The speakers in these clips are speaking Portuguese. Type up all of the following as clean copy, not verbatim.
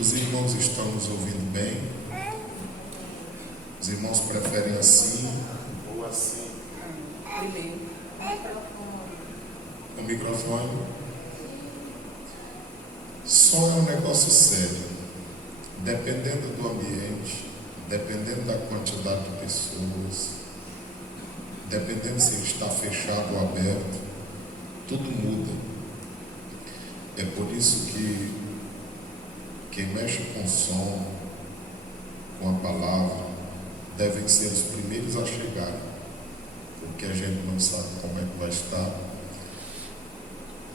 Os irmãos estão nos ouvindo bem? Os irmãos preferem assim ou assim? Primeiro, O microfone. Som é um negócio sério. Dependendo do ambiente, dependendo da quantidade de pessoas, dependendo se ele está fechado ou aberto, tudo muda. É por isso que quem mexe com som, com a palavra, devem ser os primeiros a chegar, porque a gente não sabe como é que vai estar.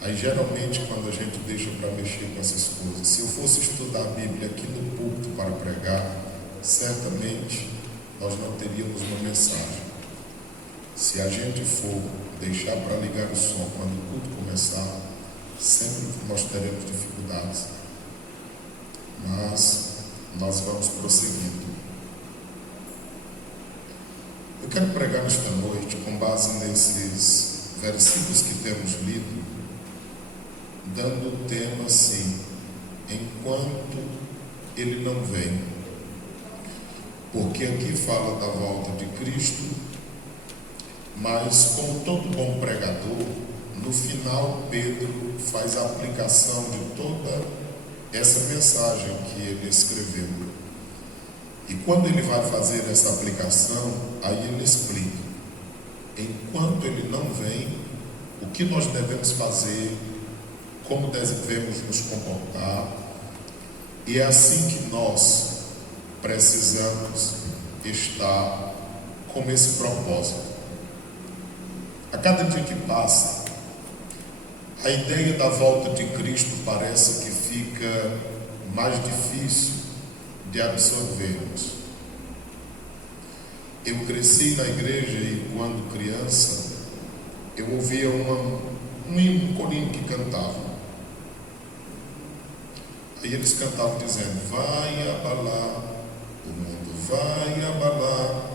Aí geralmente quando a gente deixa para mexer com essas coisas, se eu fosse estudar a Bíblia aqui no púlpito para pregar, certamente nós não teríamos uma mensagem. Se a gente for deixar para ligar o som quando o culto começar, sempre nós teremos dificuldades. Mas nós vamos prosseguindo. Eu quero pregar nesta noite com base nesses versículos que temos lido, dando o tema assim: enquanto ele não vem. Porque aqui fala da volta de Cristo, mas como todo bom pregador, no final Pedro faz a aplicação de toda essa mensagem que ele escreveu. E quando ele vai fazer essa aplicação, aí ele explica: enquanto ele não vem, o que nós devemos fazer, como devemos nos comportar. E é assim que nós precisamos estar com esse propósito. A cada dia que passa, a ideia da volta de Cristo parece que fica mais difícil de absorvermos. Eu cresci na igreja e quando criança, eu ouvia um corinho que cantava. Aí eles cantavam dizendo: vai abalar, o mundo vai abalar.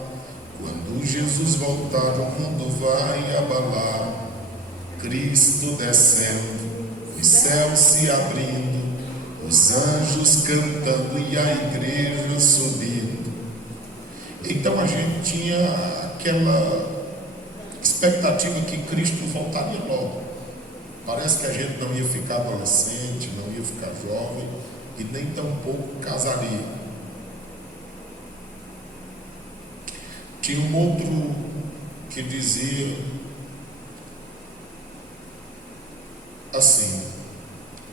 Quando Jesus voltar, o mundo vai abalar. Cristo descendo, os céus se abrindo, os anjos cantando e a igreja subindo. Então a gente tinha aquela expectativa que Cristo voltaria logo. Parece que a gente não ia ficar adolescente, não ia ficar jovem e nem tampouco casaria. Tinha um outro que dizia assim: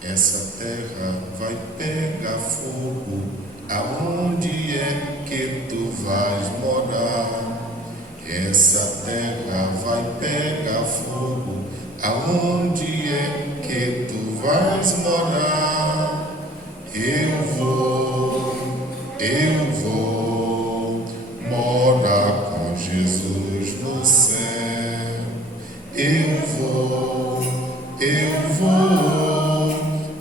essa terra vai pegar fogo, aonde é que tu vais morar? Essa terra vai pegar fogo, aonde é que tu vais morar? Eu vou morar com Jesus no céu. Eu vou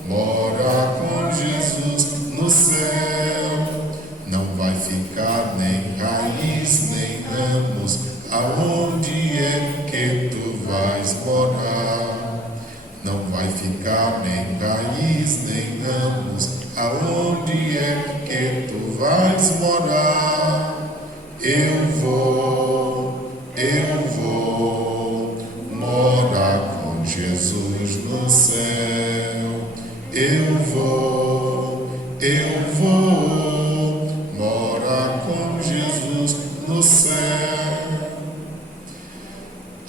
morar com Jesus no céu. Não vai ficar nem raiz nem ramos, aonde é que tu vais morar? Não vai ficar nem raiz nem ramos, aonde é que tu vais morar? Eu vou morar com Jesus no céu. Eu vou morar com Jesus no céu.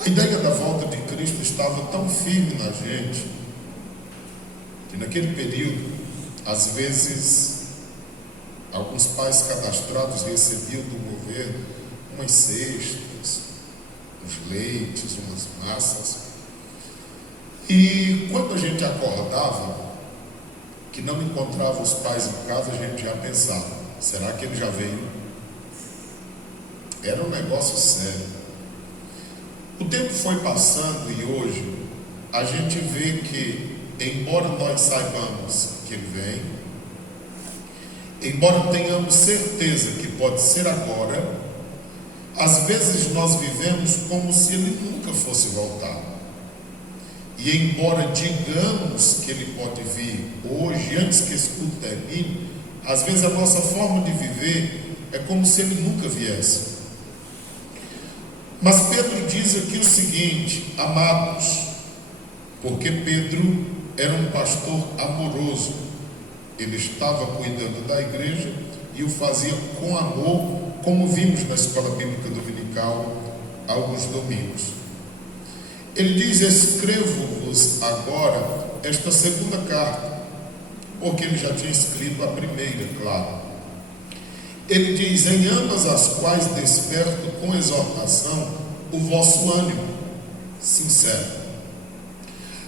A ideia da volta de Cristo estava tão firme na gente que naquele período, às vezes, alguns pais cadastrados recebiam do governo umas cestas, uns leites, umas massas. E quando a gente acordava, que não encontrava os pais em casa, a gente já pensava: será que ele já veio? Era um negócio sério. O tempo foi passando e hoje a gente vê que, embora nós saibamos que ele vem, embora tenhamos certeza que pode ser agora, às vezes nós vivemos como se ele nunca fosse voltar. E embora digamos que ele pode vir hoje, antes que esse culto termine, às vezes a nossa forma de viver é como se ele nunca viesse. Mas Pedro diz aqui o seguinte: amados, porque Pedro era um pastor amoroso, ele estava cuidando da igreja e o fazia com amor, como vimos na escola bíblica dominical alguns domingos. Ele diz: escrevo-vos agora esta segunda carta, porque ele já tinha escrito a primeira, claro. Ele diz: em ambas as quais desperto com exortação o vosso ânimo sincero.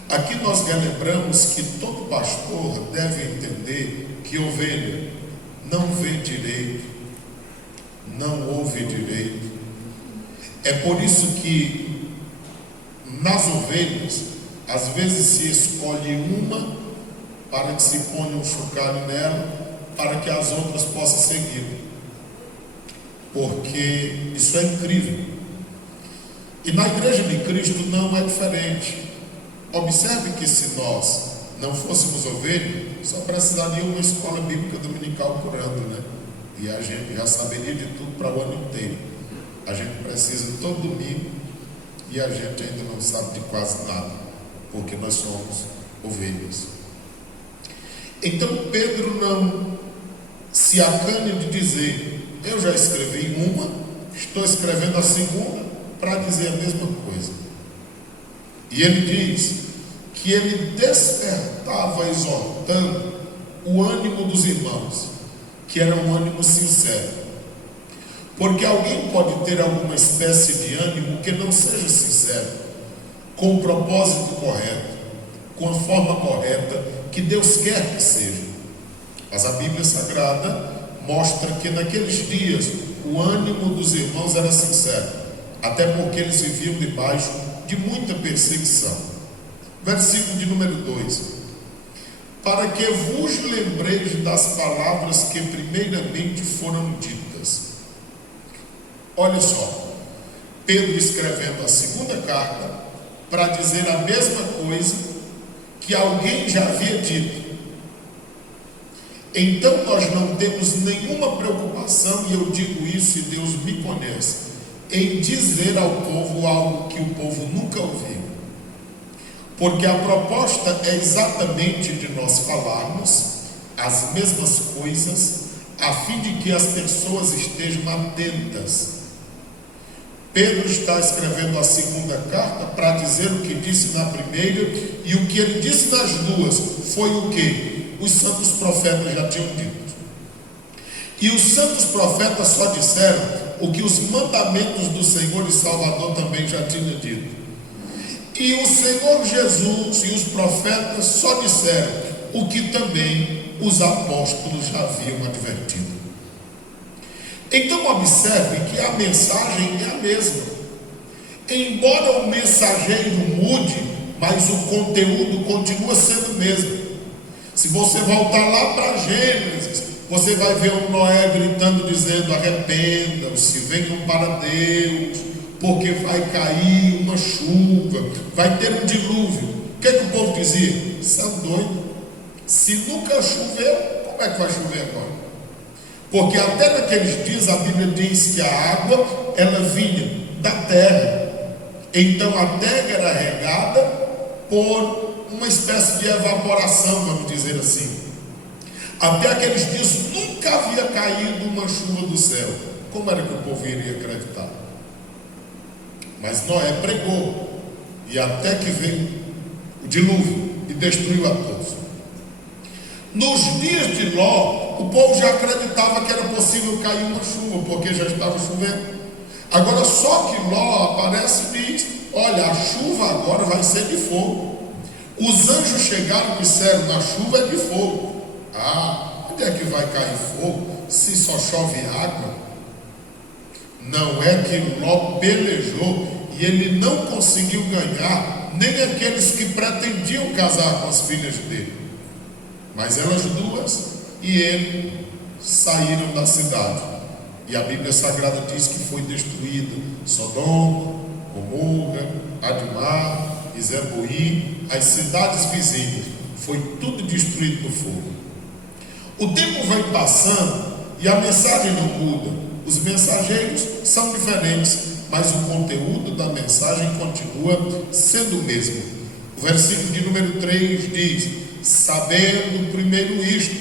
Aqui nós relembramos que todo pastor deve entender que ovelha não vê direito, não ouve direito. É por isso que nas ovelhas, às vezes se escolhe uma para que se ponha um chocalho nela, para que as outras possam seguir. Porque isso é incrível. E na igreja de Cristo não é diferente. Observe que se nós não fôssemos ovelha, só precisaria uma escola bíblica dominical por ano, né? E a gente já saberia de tudo para o ano inteiro. A gente precisa todo domingo e a gente ainda não sabe de quase nada, porque nós somos ovelhas. Então Pedro não se acanha de dizer: eu já escrevi uma, estou escrevendo a segunda para dizer a mesma coisa. E ele diz que ele despertava exortando o ânimo dos irmãos, que era um ânimo sincero. Porque alguém pode ter alguma espécie de ânimo que não seja sincero, com o propósito correto, com a forma correta que Deus quer que seja. Mas a Bíblia Sagrada mostra que naqueles dias o ânimo dos irmãos era sincero, até porque eles viviam debaixo de muita perseguição. Versículo de número 2: para que vos lembreis das palavras que primeiramente foram ditas. Olha só, Pedro escrevendo a segunda carta para dizer a mesma coisa que alguém já havia dito. Então nós não temos nenhuma preocupação, e eu digo isso e Deus me conhece, em dizer ao povo algo que o povo nunca ouviu. Porque a proposta é exatamente de nós falarmos as mesmas coisas, a fim de que as pessoas estejam atentas. Pedro está escrevendo a segunda carta para dizer o que disse na primeira, e o que ele disse nas duas foi o que os santos profetas já tinham dito. E os santos profetas só disseram o que os mandamentos do Senhor e Salvador também já tinham dito. E o Senhor Jesus e os profetas só disseram o que também os apóstolos já haviam advertido. Então observe que a mensagem é a mesma. Embora o mensageiro mude, mas o conteúdo continua sendo o mesmo. Se você voltar lá para Gênesis, você vai ver o Noé gritando, dizendo: arrependam-se, venham para Deus, porque vai cair uma chuva, vai ter um dilúvio. O que o povo dizia? São doido. Se nunca choveu, como é que vai chover agora? Porque até naqueles dias a Bíblia diz que a água, ela vinha da terra. Então a terra era regada por uma espécie de evaporação, vamos dizer assim. Até aqueles dias nunca havia caído uma chuva do céu. Como era que o povo iria acreditar? Mas Noé pregou, e até que veio o dilúvio e destruiu a todos. Nos dias de Ló, o povo já acreditava que era possível cair uma chuva, porque já estava chovendo. Agora só que Ló aparece e diz: olha, a chuva agora vai ser de fogo. Os anjos chegaram e disseram: a chuva é de fogo. Ah, onde é que vai cair fogo se só chove água? Não é que Ló pelejou e ele não conseguiu ganhar nem aqueles que pretendiam casar com as filhas dele, mas elas duas e ele saíram da cidade. E a Bíblia Sagrada diz que foi destruída Sodoma, Gomorra, Admar e Zeboim, as cidades vizinhas, foi tudo destruído no fogo. O tempo vai passando e a mensagem não muda. Os mensageiros são diferentes, mas o conteúdo da mensagem continua sendo o mesmo. O versículo de número 3 diz: sabendo primeiro isto,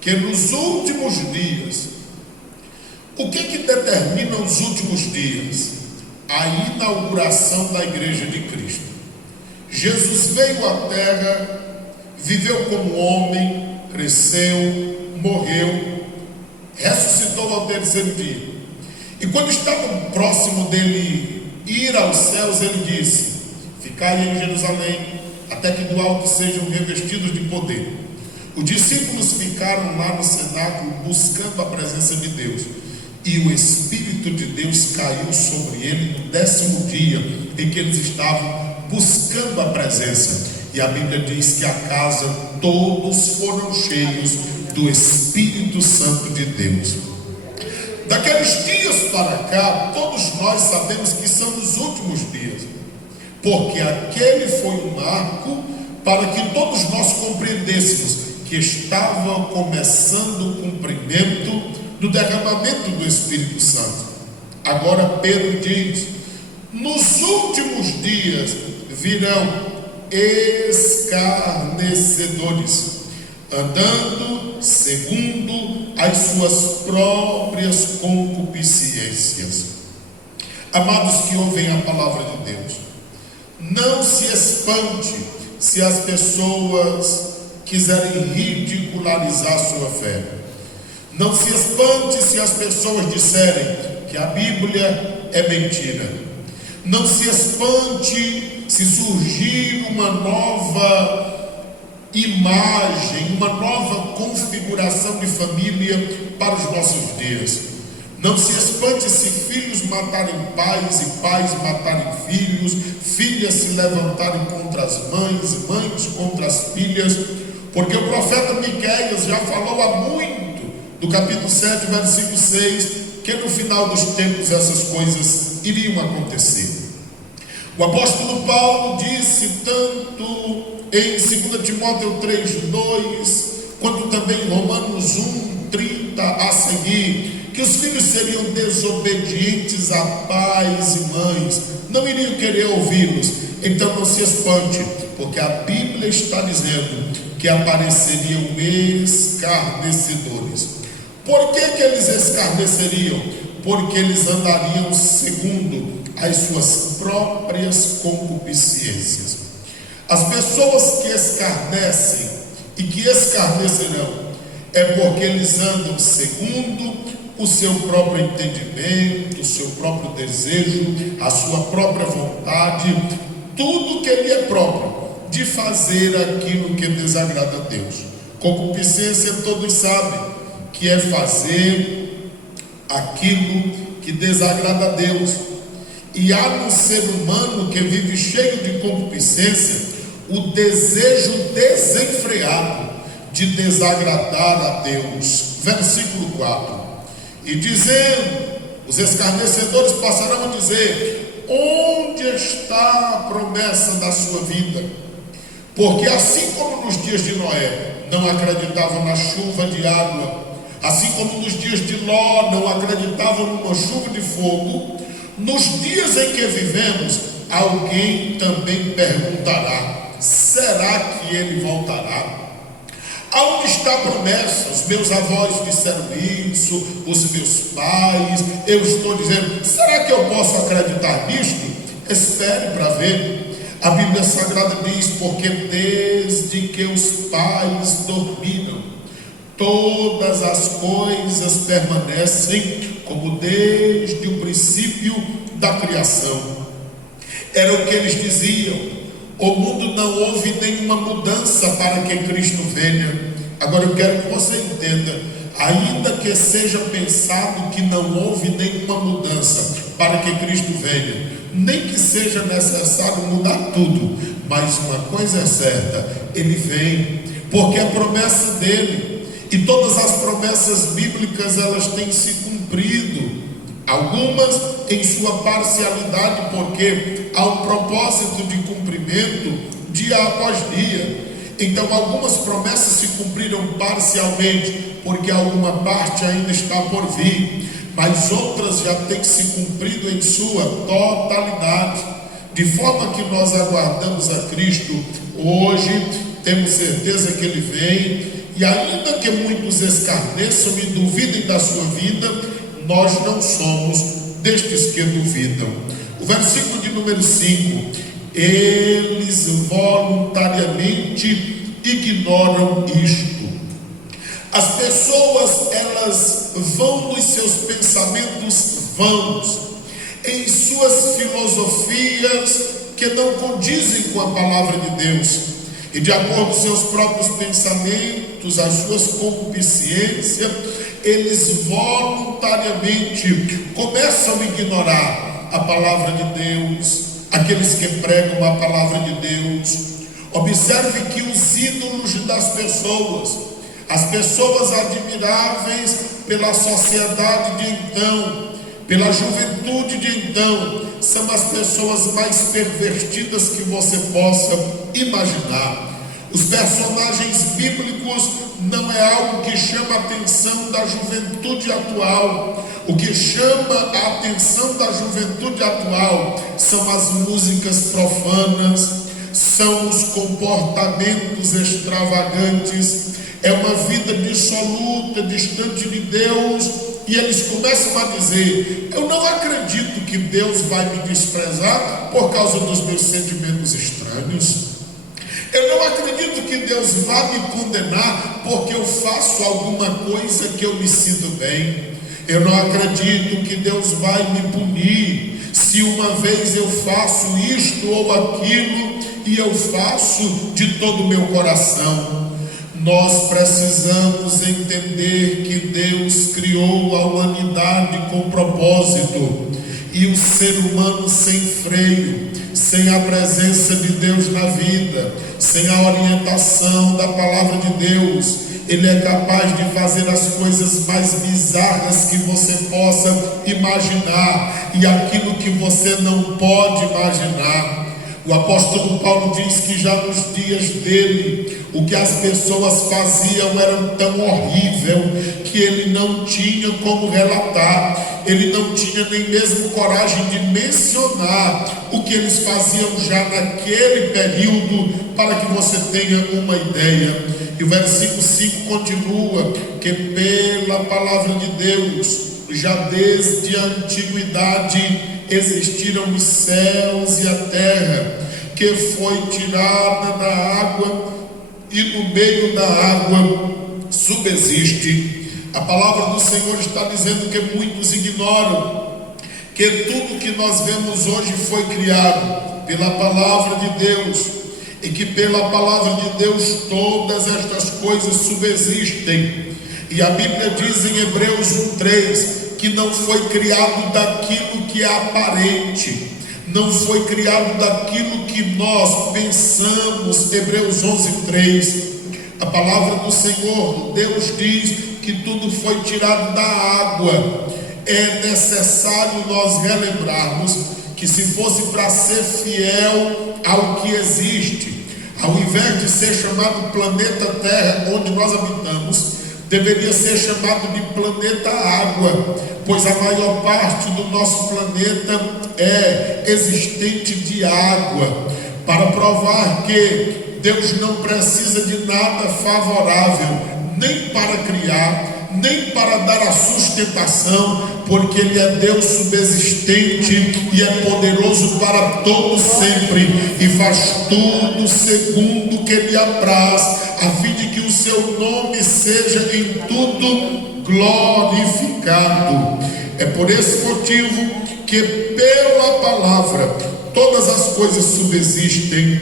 que nos últimos dias. O que determina os últimos dias? A inauguração da igreja de Cristo. Jesus veio à terra, viveu como homem, cresceu, morreu, ressuscitou ao terceiro dia. E quando estava próximo dele ir aos céus, ele disse: ficai em Jerusalém, até que do alto sejam revestidos de poder. Os discípulos ficaram lá no cenáculo buscando a presença de Deus. E o Espírito de Deus caiu sobre ele no 10º dia em que eles estavam buscando a presença. E a Bíblia diz que a casa todos foram cheios do Espírito Santo de Deus. Daqueles dias para cá, todos nós sabemos que são os últimos dias, porque aquele foi um marco para que todos nós compreendêssemos que estava começando o cumprimento do derramamento do Espírito Santo. Agora Pedro diz: nos últimos dias virão escarnecedores, andando segundo as suas próprias concupiscências. Amados que ouvem a palavra de Deus, não se espante se as pessoas quiserem ridicularizar sua fé. Não se espante se as pessoas disserem que a Bíblia é mentira. Não se espante se surgir uma nova imagem, uma nova configuração de família para os nossos dias. Não se espante se filhos matarem pais e pais matarem filhos, filhas se levantarem contra as mães, mães contra as filhas, porque o profeta Miqueias já falou há muito, do capítulo 7, versículo 6, que no final dos tempos essas coisas iriam acontecer. O apóstolo Paulo disse tanto em 2 Timóteo 3:2, quanto também em Romanos 1:30 a seguir, que os filhos seriam desobedientes a pais e mães, não iriam querer ouvi-los. Então não se espante, porque a Bíblia está dizendo que apareceriam escarnecedores. Por que eles escarneceriam? Porque eles andariam segundo as suas próprias concupiscências. As pessoas que escarnecem e que escarnecerão é porque eles andam segundo o seu próprio entendimento, o seu próprio desejo, a sua própria vontade, tudo que lhe é próprio de fazer aquilo que desagrada a Deus. Concupiscência todos sabem que é fazer aquilo que desagrada a Deus. E há no ser humano que vive cheio de concupiscência o desejo desenfreado de desagradar a Deus. Versículo 4: e dizendo, os escarnecedores passarão a dizer: onde está a promessa da sua vida? Porque assim como nos dias de Noé não acreditavam na chuva de água, assim como nos dias de Ló não acreditavam numa chuva de fogo, nos dias em que vivemos, alguém também perguntará: será que ele voltará? Aonde está a promessa? Os meus avós disseram isso, os meus pais, eu estou dizendo, será que eu posso acreditar nisto? Espere para ver. A Bíblia Sagrada diz: porque desde que os pais dormiram, todas as coisas permanecem como desde o princípio da criação. Era o que eles diziam. O mundo não houve nenhuma mudança para que Cristo venha. Agora eu quero que você entenda, ainda que seja pensado que não houve nenhuma mudança para que Cristo venha, nem que seja necessário mudar tudo, mas uma coisa é certa: Ele vem, porque é promessa dele. E todas as promessas bíblicas, elas têm se cumprido, algumas em sua parcialidade, porque há um propósito de cumprimento dia após dia. Então algumas promessas se cumpriram parcialmente, porque alguma parte ainda está por vir, mas outras já têm se cumprido em sua totalidade, de forma que nós aguardamos a Cristo. Hoje temos certeza que Ele vem, e ainda que muitos escarneçam e duvidem da sua vida, nós não somos destes que duvidam. O versículo de número 5: eles voluntariamente ignoram isto. As pessoas, elas vão nos seus pensamentos vãos, em suas filosofias que não condizem com a palavra de Deus, e de acordo com seus próprios pensamentos, as suas concupiscências, eles voluntariamente começam a ignorar a palavra de Deus, aqueles que pregam a palavra de Deus. Observe que os ídolos das pessoas, as pessoas admiráveis pela sociedade de então, pela juventude de então, são as pessoas mais pervertidas que você possa imaginar. Os personagens bíblicos não é algo que chama a atenção da juventude atual. O que chama a atenção da juventude atual são as músicas profanas, são os comportamentos extravagantes, é uma vida dissoluta, distante de Deus, e eles começam a dizer: eu não acredito que Deus vai me desprezar por causa dos meus sentimentos estranhos. Eu não acredito que Deus vá me condenar porque eu faço alguma coisa que eu me sinto bem. Eu não acredito que Deus vai me punir se uma vez eu faço isto ou aquilo, e eu faço de todo o meu coração. Nós precisamos entender que Deus criou a humanidade com propósito, e o ser humano sem freio, sem a presença de Deus na vida, sem a orientação da palavra de Deus, ele é capaz de fazer as coisas mais bizarras que você possa imaginar, e aquilo que você não pode imaginar. O apóstolo Paulo diz que já nos dias dele, o que as pessoas faziam era tão horrível que ele não tinha como relatar, ele não tinha nem mesmo coragem de mencionar o que eles faziam já naquele período, para que você tenha uma ideia. E o versículo 5 continua: que pela palavra de Deus, já desde a antiguidade, existiram os céus e a terra, que foi tirada da água, e no meio da água subsiste. A palavra do Senhor está dizendo que muitos ignoram que tudo que nós vemos hoje foi criado pela palavra de Deus, e que pela palavra de Deus todas estas coisas subsistem. E a Bíblia diz em Hebreus 1:3 que não foi criado daquilo que é aparente, não foi criado daquilo que nós pensamos. Hebreus 11:3, a palavra do Senhor, Deus diz que tudo foi tirado da água. É necessário nós relembrarmos que, se fosse para ser fiel ao que existe, ao invés de ser chamado planeta Terra, onde nós habitamos, deveria ser chamado de planeta Água, pois a maior parte do nosso planeta é existente de água, para provar que Deus não precisa de nada favorável, nem para criar, nem para dar a sustentação, porque Ele é Deus subsistente e é poderoso para todo sempre, e faz tudo segundo o que lhe apraz, a fim de que o seu nome seja em tudo glorificado. É por esse motivo que pela palavra todas as coisas subsistem.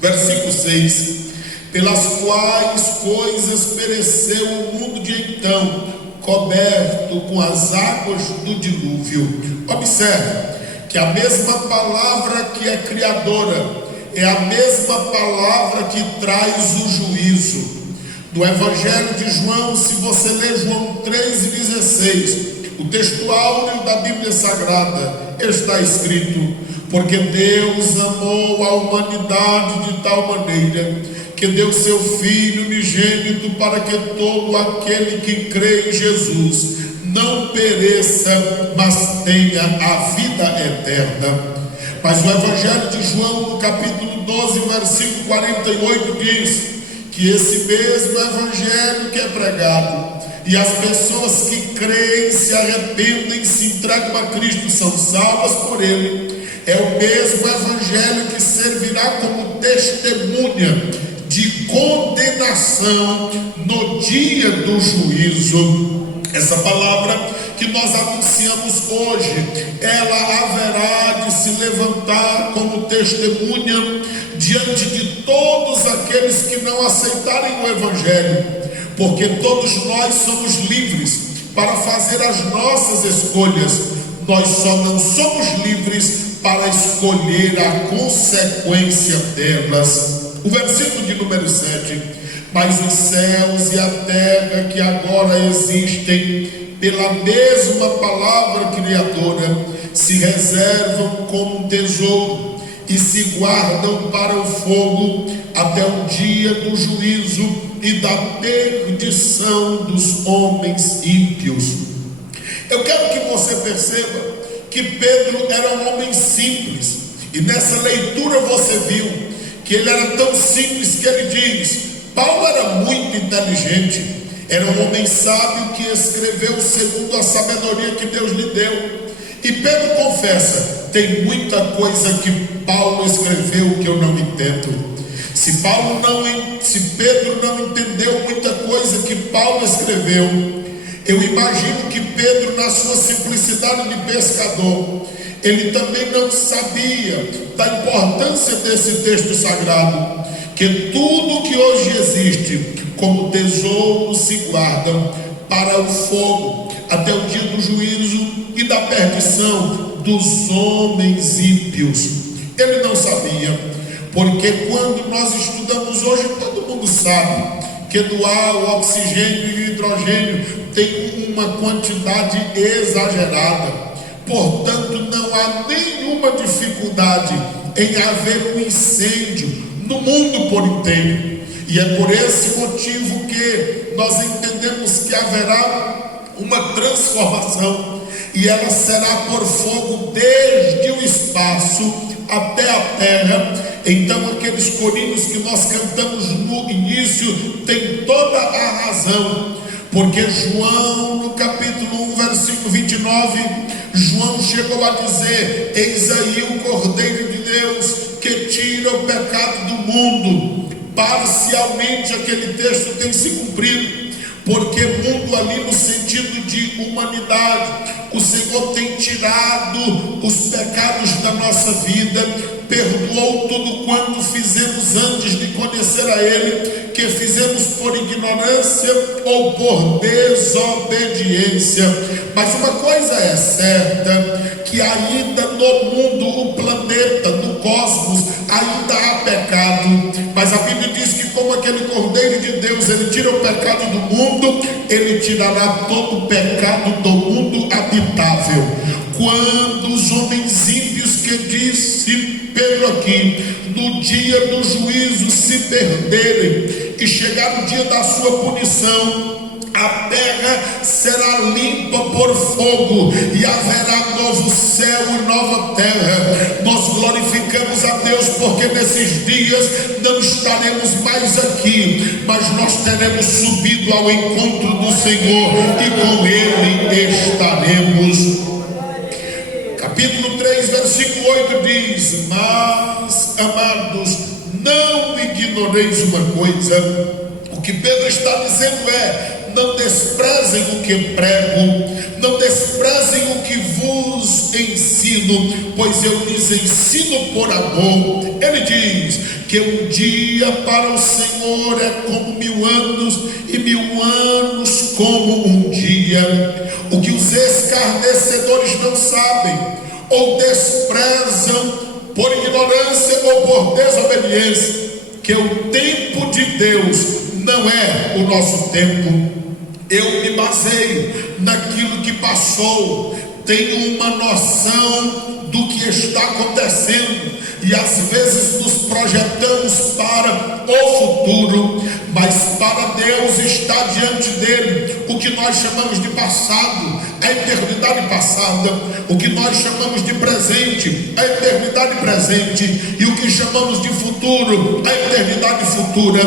Versículo 6: pelas quais coisas pereceu o mundo de então, coberto com as águas do dilúvio. Observe que a mesma palavra que é criadora é a mesma palavra que traz o juízo. No Evangelho de João, se você ler João 3,16, o texto áureo da Bíblia Sagrada, está escrito: porque Deus amou a humanidade de tal maneira que deu seu Filho unigênito para que todo aquele que crê em Jesus não pereça, mas tenha a vida eterna. Mas o Evangelho de João, no capítulo 12, versículo 48, diz que esse mesmo Evangelho que é pregado, e as pessoas que creem, se arrependem, se entregam a Cristo, são salvas por Ele, é o mesmo Evangelho que servirá como testemunha de condenação no dia do juízo. Essa palavra que nós anunciamos hoje, ela haverá de se levantar como testemunha diante de todos aqueles que não aceitarem o Evangelho, porque todos nós somos livres para fazer as nossas escolhas. Nós só não somos livres para escolher a consequência delas. O versículo de número 7: mas os céus e a terra que agora existem, pela mesma palavra criadora, se reservam como um tesouro e se guardam para o fogo até o dia do juízo e da perdição dos homens ímpios. Eu quero que você perceba que Pedro era um homem simples, e nessa leitura você viu que ele era tão simples que ele diz: Paulo era muito inteligente, era um homem sábio que escreveu segundo a sabedoria que Deus lhe deu. E Pedro confessa: tem muita coisa que Paulo escreveu que eu não entendo. Se Pedro não entendeu muita coisa que Paulo escreveu, eu imagino que Pedro, na sua simplicidade de pescador, ele também não sabia da importância desse texto sagrado, que tudo que hoje existe como tesouro se guardam para o fogo até o dia do juízo e da perdição dos homens ímpios. Ele não sabia, porque quando nós estudamos hoje, todo mundo sabe que no ar o oxigênio e o hidrogênio tem uma quantidade exagerada. Portanto, não há nenhuma dificuldade em haver um incêndio no mundo por inteiro. E é por esse motivo que nós entendemos que haverá uma transformação, e ela será por fogo desde o espaço até a terra. Então aqueles corinhos que nós cantamos no início têm toda a razão, porque João, no capítulo 1, versículo 29, João chegou a dizer: eis aí o Cordeiro de Deus que tira o pecado do mundo. Parcialmente aquele texto tem se cumprido, porque mundo ali no sentido de humanidade. O Senhor tem tirado os pecados da nossa vida, perdoou tudo quanto fizemos antes de conhecer a Ele, que fizemos por ignorância ou por desobediência. Mas uma coisa é certa, que ainda no mundo, o planeta, no cosmos, ainda há pecado. Mas a Bíblia diz que como aquele Cordeiro de Deus, ele tira o pecado do mundo, ele tirará todo o pecado do mundo habitável. Quando os homens ímpios, que disse Pedro aqui, no dia do juízo se perderem e chegar o dia da sua punição, a terra será limpa por fogo e haverá novo céu e nova terra. Nós glorificamos a Deus porque nesses dias não estaremos mais aqui, mas nós teremos subido ao encontro do Senhor e com Ele estaremos. Capítulo 3, versículo 8 diz: mas, amados, não ignoreis uma coisa. O que Pedro está dizendo é: não desprezem o que prego, não desprezem o que vos ensino, pois eu lhes ensino por amor. Ele diz que um dia para o Senhor é como 1000 anos, e 1000 anos como um dia. O que os escarnecedores não sabem, ou desprezam por ignorância ou por desobediência, que o tempo de Deus não é o nosso tempo. Eu me baseio naquilo que passou, tenho uma noção do que está acontecendo, e às vezes nos projetamos para o futuro, mas para Deus está diante dele o que nós chamamos de passado, a eternidade passada, o que nós chamamos de presente, a eternidade presente, e o que chamamos de futuro, a eternidade futura.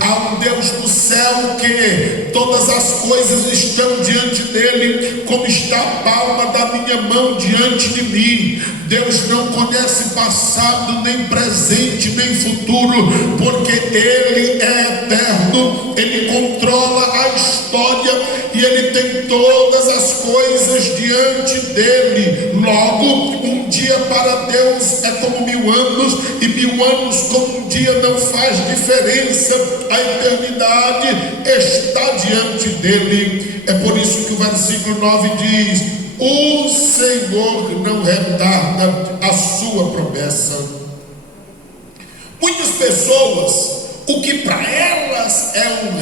Há um Deus no céu que todas as coisas estão diante dele, como está a palma da minha mão diante de mim. Deus não conhece passado, nem presente, nem futuro, porque ele é eterno, ele controla a história e ele tem todas as coisas diante dele. Logo, um dia para Deus é como 1000 anos, e 1000 anos como um dia não faz diferença. A eternidade está diante dele. É por isso que o versículo 9 diz: o Senhor não retarda a sua promessa. Muitas pessoas, o que para elas é um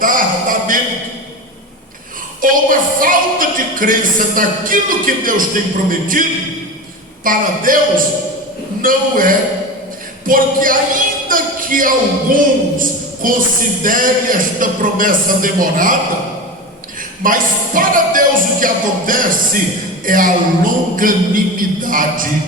retardamento, ou uma falta de crença naquilo que Deus tem prometido, para Deus não é. Porque ainda que alguns considerem esta promessa demorada, mas para Deus o que acontece é a longanimidade,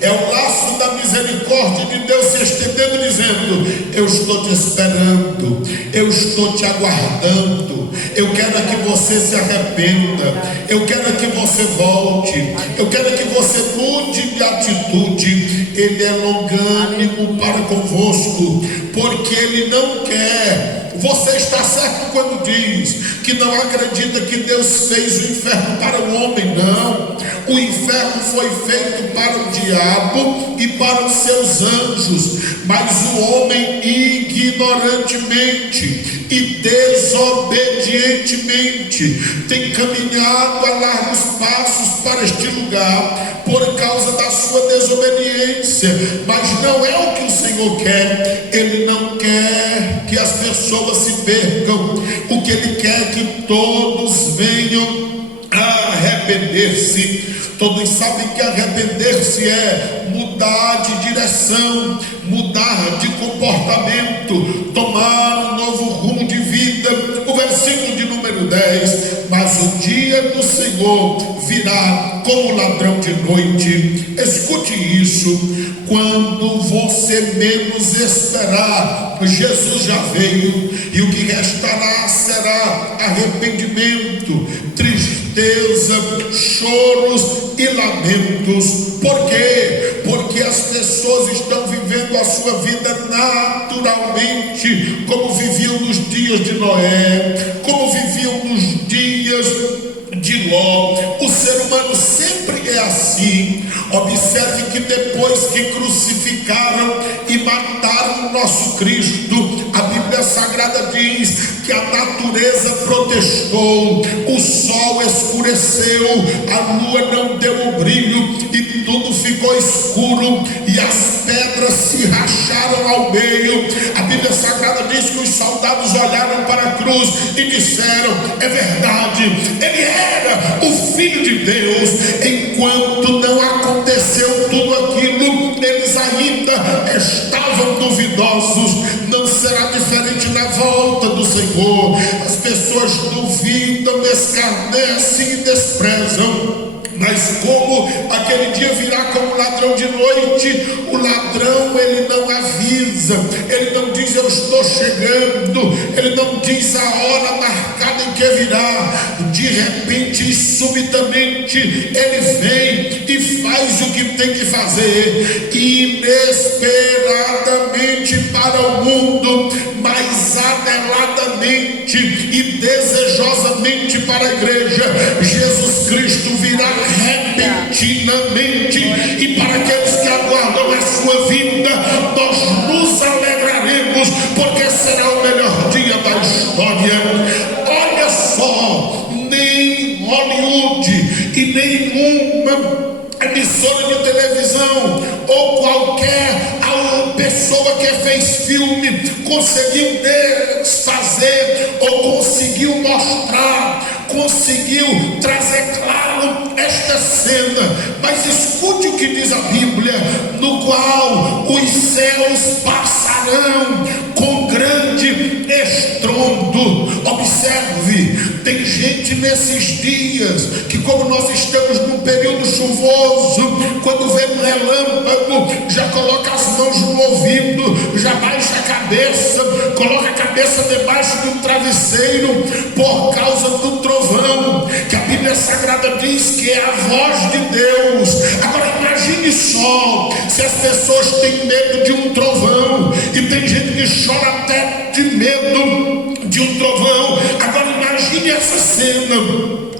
é o laço da misericórdia de Deus se estendendo, dizendo: eu estou te esperando, eu estou te aguardando, eu quero que você se arrependa, eu quero que você volte, eu quero que você mude de atitude. Ele é longânimo para convosco, porque ele não quer. Você está certo quando diz que não acredita que Deus fez o inferno para o homem. Não, o inferno foi feito para o diabo e para os seus anjos, mas o homem ignorantemente e desobedientemente tem caminhado a largos passos para este lugar por causa da sua desobediência. Mas não é o que o Senhor quer. Ele não quer que as pessoas se percam. O que ele quer é que todos venham a arrepender-se. Todos sabem que arrepender-se é mudar de direção, mudar de comportamento, tomar um novo rumo de vida. O versículo de número 10: mas o dia do Senhor virá como ladrão de noite. Escute isso: quando você menos esperar, Jesus já veio, e o que restará será arrependimento, tristeza, choros e lamentos. Por quê? Porque as pessoas estão vivendo a sua vida naturalmente, como viviam nos dias de Noé, como viviam nos dias de Ló. O ser humano sempre é assim. Observe que depois que crucificaram e mataram o nosso Cristo, a Bíblia Sagrada diz que a natureza protestou, o sol escureceu, a lua não deu o brilho e tudo ficou escuro, e as pedras se racharam ao meio. A Bíblia Sagrada diz que os soldados olharam para a cruz e disseram: é verdade, ele era o Filho de Deus. Enquanto não aconteceu tudo aquilo, eles ainda estavam duvidosos. Não será diferente na volta do Senhor. As pessoas duvidam, escarnecem e desprezam. Mas como aquele dia virá como ladrão de noite, o ladrão, ele não avisa, ele não diz: eu estou chegando, ele não diz a hora marcada em que virá. De repente e subitamente ele vem e faz o que tem que fazer, inesperadamente para o mundo, mas aneladamente e desejosamente para a igreja. Jesus Cristo virá repentinamente, e para aqueles que aguardam a sua vinda, nós nos alegraremos, porque será o melhor dia da história. Olha só, nem Hollywood e nenhuma emissora de televisão ou qualquer pessoa que fez filme conseguiu desfazer ou conseguiu mostrar conseguiu trazer claro esta cena, mas escute o que diz a Bíblia: no qual os céus passarão com grande estrondo. Observe, tem gente nesses dias que, como nós estamos num período chuvoso, quando vê um relâmpago, já coloca as mãos no ouvido, já baixa a cabeça, coloca a cabeça debaixo do travesseiro, por causa do trovão, que a Bíblia Sagrada diz que é a voz de Deus. Agora imagine só, se as pessoas têm medo de um trovão, e tem gente que chora até de medo de um trovão. Agora imagine essa cena: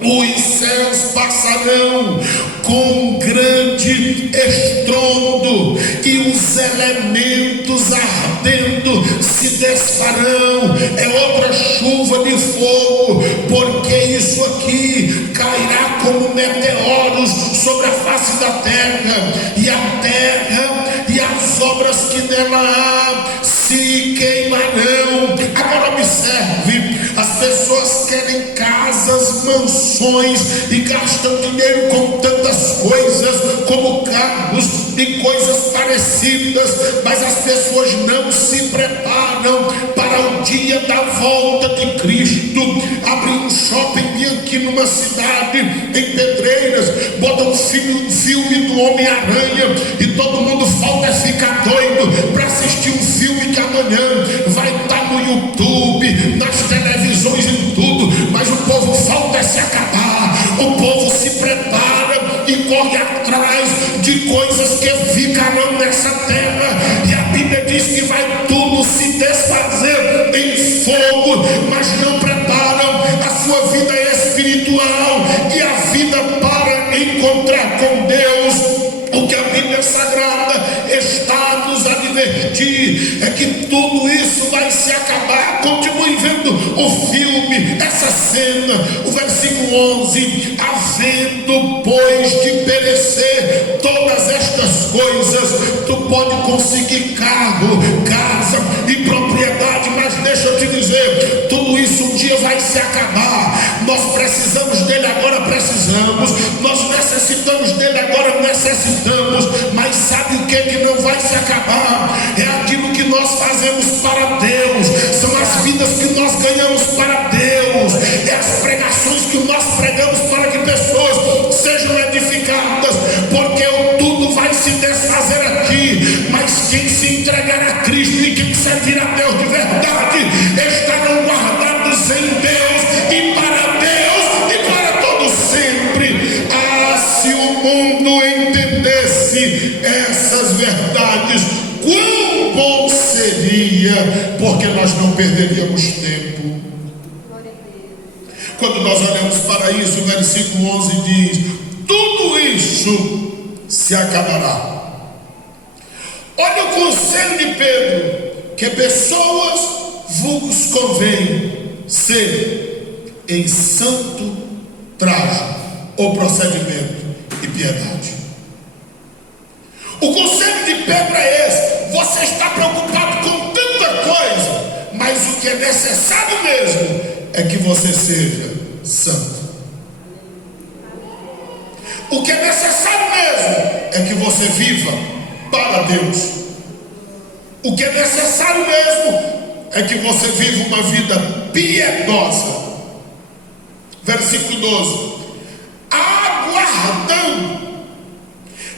os céus passarão com grande estrondo, e os elementos ardendo se desfarão. É outra chuva de fogo, porque isso aqui cairá como meteoros sobre a face da terra, e a terra e as obras que nela há se queimarão. Agora observe, as pessoas querem casas, mansões, e gastam dinheiro com tantas coisas, como carros e coisas parecidas, mas as pessoas não se preparam para o dia da volta de Cristo. Abrem um shopping aqui numa cidade, em Pedreiras, botam um filme do Homem-Aranha, e todo mundo falta ficar doido para assistir um filme que amanhã vai estar no YouTube, nas televisões, em tudo, mas o povo falta se acabar. O povo se prepara e corre atrás de coisas que ficarão nessa terra, e a Bíblia diz que vai tudo se desfazer em fogo, mas não preparam a sua vida espiritual e a vida para encontrar com Deus. O que a Bíblia Sagrada está nos advertir é que tudo isso vai se acabar. Continue vendo o filme, essa cena, o versículo 11: havendo pois de perecer todas estas coisas. Tu pode conseguir carro, casa e propriedade, mas deixa eu te dizer, tudo isso um dia vai se acabar. Nós precisamos dele agora, precisamos. Nós necessitamos dele agora, necessitamos. Mas sabe o que não vai se acabar? É aquilo que nós fazemos para Deus, são as vidas que nós ganhamos para Deus, é as pregações que nós pregamos para que pessoas sejam edificadas, porque tudo vai se desfazer aqui, mas quem se entregar a Cristo e quem servir a Deus de verdade estarão guardados em Deus e para Deus e para todo sempre. Ah, se o mundo entendesse essas verdades, quão bom seria, porque nós não perderíamos tempo. Quando nós olhamos para isso, o versículo 11 diz: tudo isso se acabará. Olha o conselho de Pedro: que pessoas vos convém ser em santo trajo ou procedimento e piedade. O conselho de Pedro é esse: você está preocupado com tanta coisa, mas o que é necessário mesmo é que você seja santo. O que é necessário mesmo é que você viva para Deus. O que é necessário mesmo é que você viva uma vida piedosa. Versículo 12: aguardando.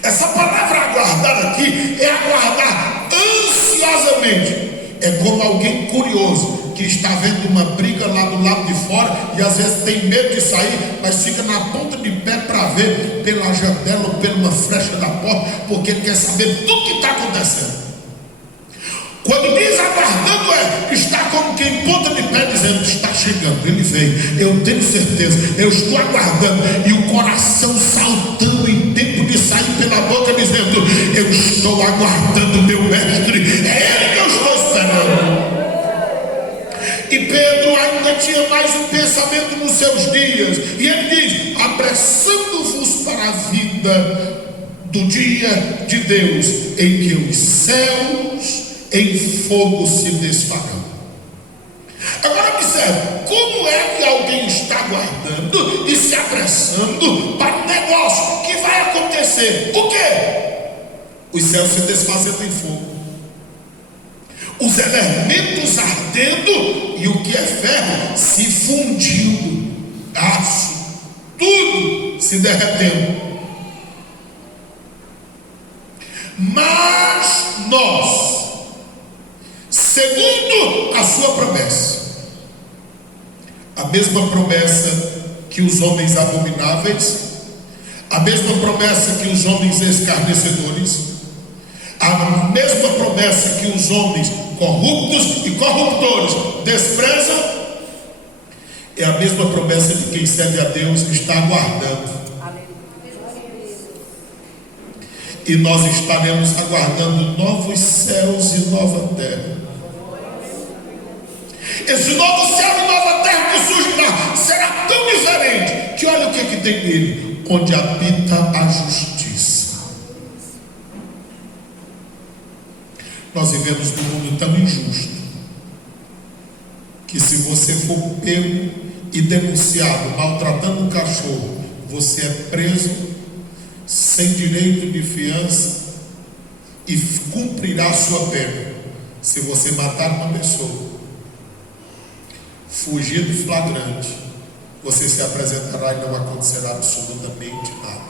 Essa palavra aguardar aqui é aguardar ansiosamente. É como alguém curioso que está vendo uma briga lá do lado de fora e às vezes tem medo de sair, mas fica na ponta de pé para ver pela janela ou pela frecha da porta, porque ele quer saber tudo que está acontecendo. Quando diz aguardando, está como quem ponta de pé dizendo: está chegando, ele veio, eu tenho certeza, eu estou aguardando, e o coração saltando em tempo de sair pela boca dizendo: eu estou aguardando meu mestre, é ele que eu estou esperando. E Pedro ainda tinha mais um pensamento nos seus dias, e ele diz: apressando-vos para a vida do dia de Deus, em que os céus em fogo se desfarão. Agora observe, como é que alguém está aguardando e se apressando para um negócio que vai acontecer. O quê? Os céus se desfazendo em fogo, os elementos ardendo, e o que é ferro se fundindo, aço, tudo se derretendo. Mas nós, segundo a sua promessa, a mesma promessa que os homens abomináveis, a mesma promessa que os homens escarnecedores, a mesma promessa que os homens corruptos e corruptores desprezam, é a mesma promessa de quem serve a Deus está aguardando. E nós estaremos aguardando novos céus e nova terra. Esse novo céu e nova terra que surgirá será tão diferente que olha o que tem nele: onde habita a justiça. Nós vivemos num mundo tão injusto que, se você for pego e denunciado maltratando um cachorro, você é preso sem direito de fiança e cumprirá sua pena. Se você matar uma pessoa, fugir do flagrante, você se apresentará e não acontecerá absolutamente nada.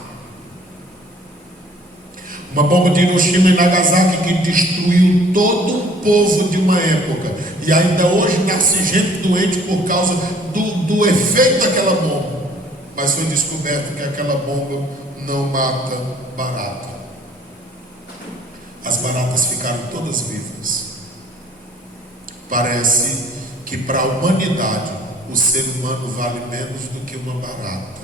Uma bomba de Hiroshima e Nagasaki que destruiu todo um povo de uma época, e ainda hoje nasce gente doente por causa do efeito daquela bomba. Mas foi descoberto que aquela bomba não mata barata. As baratas ficaram todas vivas. Parece que para a humanidade o ser humano vale menos do que uma barata.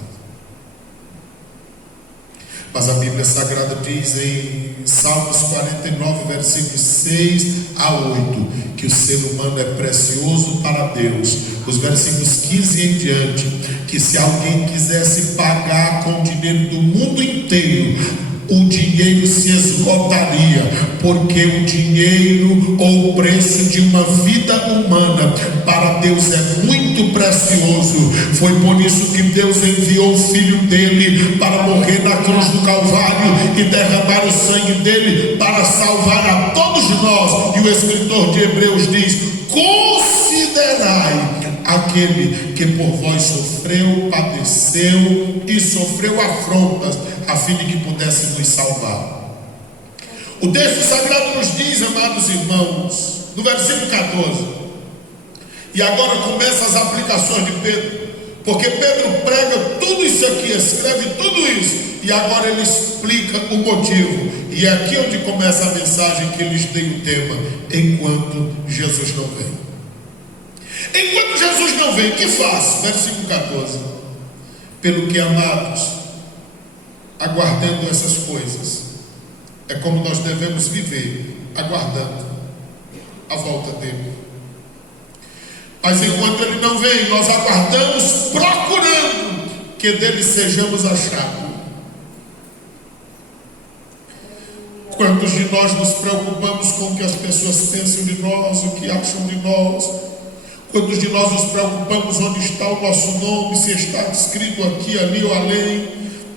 Mas a Bíblia Sagrada diz em Salmos 49, versículos 6 a 8, que o ser humano é precioso para Deus. Os versículos 15 em diante, que se alguém quisesse pagar com o dinheiro do mundo inteiro, o dinheiro se esgotaria, porque o dinheiro ou o preço de uma vida humana para Deus é muito precioso. Foi por isso que Deus enviou o Filho dele para morrer na cruz do Calvário e derramar o sangue dele para salvar a todos nós. E o escritor de Hebreus diz: considerai aquele que por vós sofreu, padeceu e sofreu afrontas, a fim de que pudesse nos salvar. O texto sagrado nos diz, amados irmãos, no versículo 14, e agora começam as aplicações de Pedro, porque Pedro prega tudo isso aqui, escreve tudo isso, e agora ele explica o motivo, e é aqui onde começa a mensagem que eles têm o tema: enquanto Jesus não vem. Enquanto Jesus não vem, que faço? Versículo 14: pelo que, amados, aguardando essas coisas, é como nós devemos viver, aguardando a volta dele. Mas enquanto ele não vem, nós aguardamos, procurando que dele sejamos achados. Quantos de nós nos preocupamos com o que as pessoas pensam de nós, o que acham de nós? Quantos de nós nos preocupamos onde está o nosso nome, se está escrito aqui, ali ou além?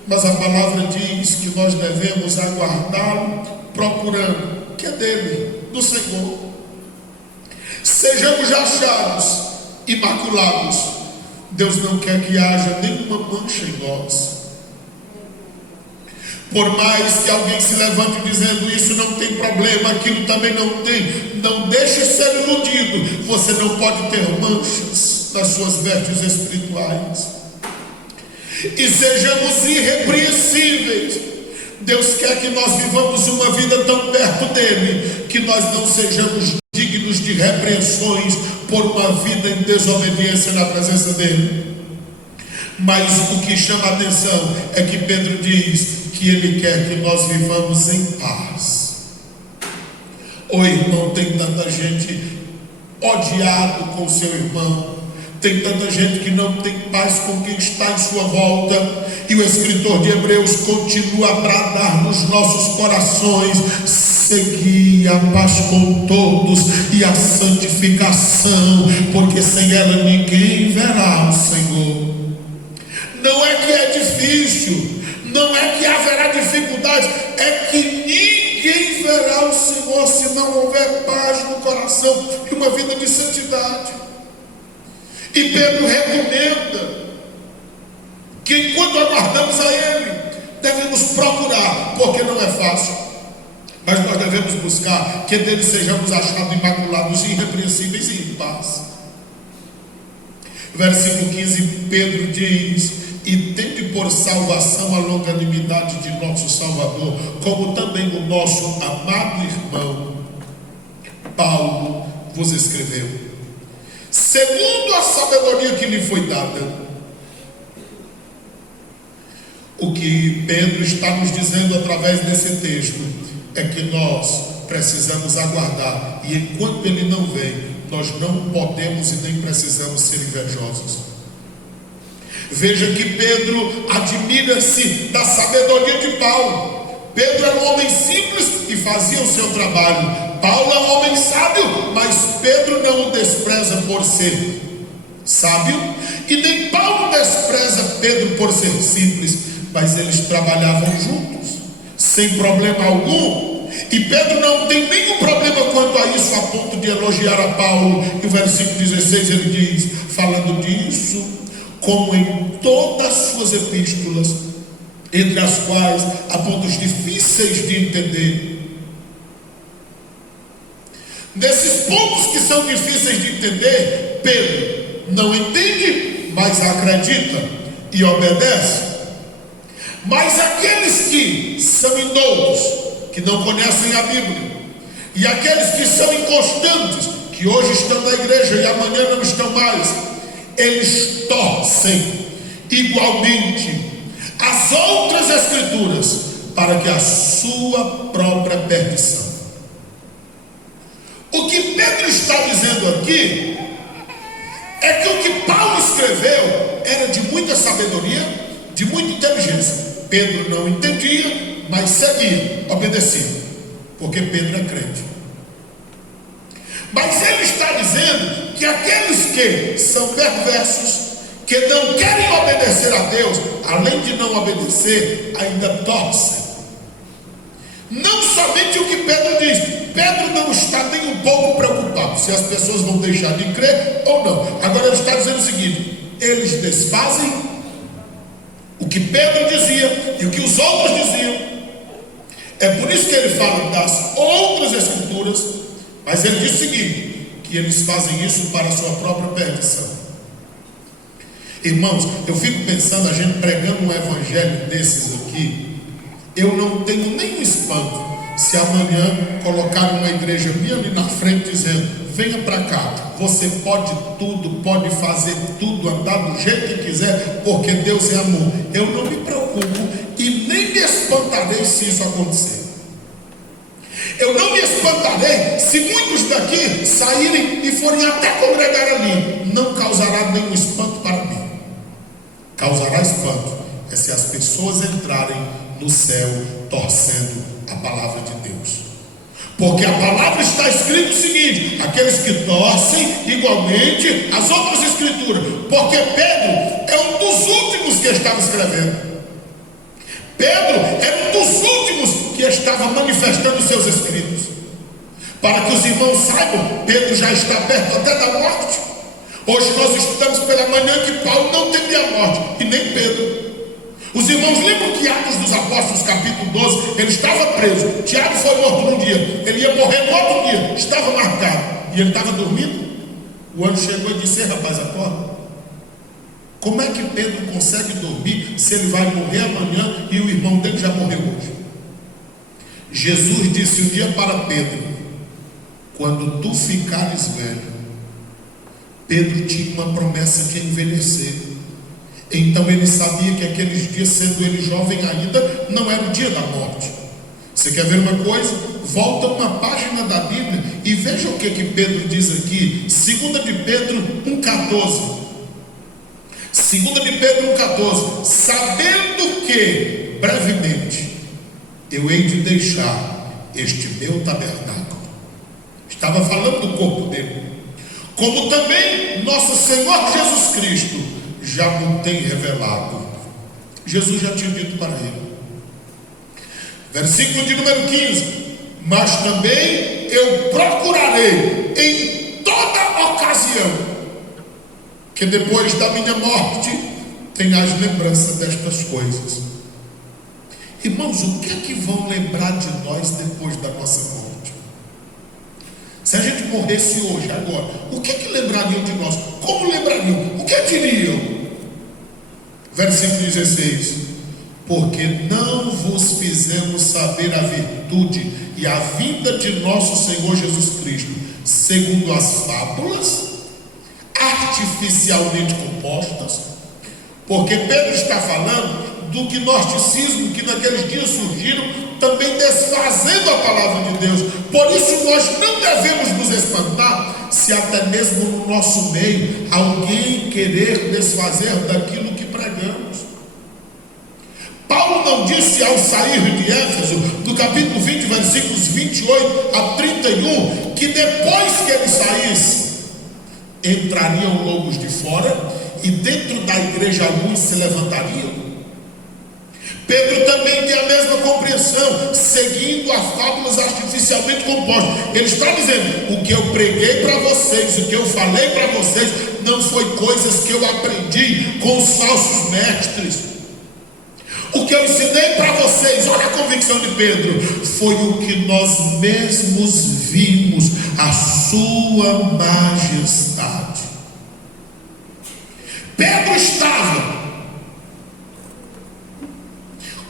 Mas a palavra diz que nós devemos aguardá-lo, procurando, que é dele, do Senhor. Sejamos achados, imaculados. Deus não quer que haja nenhuma mancha em nós. Por mais que alguém se levante dizendo isso não tem problema, aquilo também não tem, não deixe ser iludido. Você não pode ter manchas nas suas vestes espirituais. E sejamos irrepreensíveis. Deus quer que nós vivamos uma vida tão perto dele, que nós não sejamos dignos de repreensões por uma vida em desobediência na presença dele. Mas o que chama a atenção é que Pedro diz que ele quer que nós vivamos em paz. O irmão, tem tanta gente odiado com seu irmão, tem tanta gente que não tem paz com quem está em sua volta, e o escritor de Hebreus continua a bradar nos nossos corações: segui a paz com todos e a santificação, porque sem ela ninguém verá o Senhor. difícil, não é que haverá dificuldades, é que ninguém verá o Senhor se não houver paz no coração e uma vida de santidade. E Pedro recomenda que enquanto aguardamos a Ele, devemos procurar, porque não é fácil, mas nós devemos buscar que dele sejamos achados imaculados, irrepreensíveis e em paz. Versículo 15, Pedro diz: e tende por salvação a longanimidade de nosso Salvador, como também o nosso amado irmão Paulo vos escreveu, segundo a sabedoria que lhe foi dada. O que Pedro está nos dizendo através desse texto é que nós precisamos aguardar, e enquanto ele não vem, nós não podemos e nem precisamos ser invejosos. Veja que Pedro admira-se da sabedoria de Paulo. Pedro era um homem simples e fazia o seu trabalho. Paulo é um homem sábio, mas Pedro não o despreza por ser sábio, e nem Paulo despreza Pedro por ser simples, mas eles trabalhavam juntos, sem problema algum. E Pedro não tem nenhum problema quanto a isso, a ponto de elogiar a Paulo. E o versículo 16 ele diz, falando disso, como em todas as suas epístolas, entre as quais há pontos difíceis de entender. Desses pontos que são difíceis de entender, Pedro não entende, mas acredita e obedece. Mas aqueles que são indoutos, que não conhecem a Bíblia, e aqueles que são inconstantes, que hoje estão na igreja e amanhã não estão mais, eles torcem igualmente as outras escrituras para que a sua própria perdição. O que Pedro está dizendo aqui é que o que Paulo escreveu era de muita sabedoria, de muita inteligência. Pedro não entendia, mas seguia, obedecia, porque Pedro é crente. Mas ele está dizendo que aqueles que são perversos, que não querem obedecer a Deus, além de não obedecer, ainda torcem. Não somente o que Pedro diz, Pedro não está nem um pouco preocupado se as pessoas vão deixar de crer ou não. Agora ele está dizendo o seguinte: eles desfazem o que Pedro dizia e o que os outros diziam. É por isso que ele fala das outras escrituras, mas ele diz o seguinte, que eles fazem isso para a sua própria perdição. Irmãos, eu fico pensando, a gente pregando um evangelho desses aqui, eu não tenho nenhum espanto se amanhã colocar uma igreja minha ali na frente dizendo: venha para cá, você pode tudo, pode fazer tudo, andar do jeito que quiser, porque Deus é amor. Eu não me preocupo e nem me espantarei se isso acontecer. Eu não me espantarei se muitos daqui saírem e forem até congregar ali. Não causará nenhum espanto para mim. Causará espanto é se as pessoas entrarem no céu torcendo a palavra de Deus. Porque a palavra está escrito o seguinte: aqueles que torcem igualmente as outras escrituras. Porque Pedro é um dos últimos que estava escrevendo. Pedro é um dos últimos que estava manifestando seus escritos. Para que os irmãos saibam, Pedro já está perto até da morte. Hoje nós estudamos pela manhã que Paulo não temia a morte, e nem Pedro. Os irmãos lembram que Atos dos Apóstolos, capítulo 12, ele estava preso. Tiago foi morto num dia, ele ia morrer no outro dia, estava marcado, e ele estava dormindo. O anjo chegou e disse: rapaz, acorda. Como é que Pedro consegue dormir se ele vai morrer amanhã e o irmão dele já morreu hoje? Jesus disse um dia para Pedro: quando tu ficares velho. Pedro tinha uma promessa de envelhecer. Então ele sabia que aqueles dias, sendo ele jovem ainda, não era o dia da morte. Você quer ver uma coisa? Volta uma página da Bíblia e veja o que Pedro diz aqui. 2 de Pedro 1,14. 2 de Pedro 1,14. Sabendo que brevemente eu hei de deixar este meu tabernáculo. Estava falando do corpo dele. Como também nosso Senhor Jesus Cristo já me tem revelado. Jesus já tinha dito para ele. Versículo de número 15: mas também eu procurarei em toda ocasião que depois da minha morte tenhas lembrança destas coisas. Irmãos, o que é que vão lembrar de nós depois da nossa morte? Se a gente morresse hoje, agora, o que é que lembrariam de nós? Como lembrariam? O que diriam? Versículo 16: porque não vos fizemos saber a virtude e a vinda de nosso Senhor Jesus Cristo, segundo as fábulas artificialmente compostas. Porque Pedro está falando do gnosticismo que naqueles dias surgiram, também desfazendo a palavra de Deus. Por isso nós não devemos nos espantar se até mesmo no nosso meio alguém querer desfazer daquilo que pregamos. Paulo não disse ao sair de Éfeso, do capítulo 20, versículos 28 a 31, que depois que ele saísse, entrariam lobos de fora e dentro da igreja alguns se levantariam? Pedro também tem a mesma compreensão, seguindo as fábulas artificialmente compostas. Ele está dizendo: o que eu preguei para vocês, o que eu falei para vocês, não foi coisas que eu aprendi com os falsos mestres. O que eu ensinei para vocês, olha a convicção de Pedro, foi o que nós mesmos vimos, a sua majestade. Pedro estava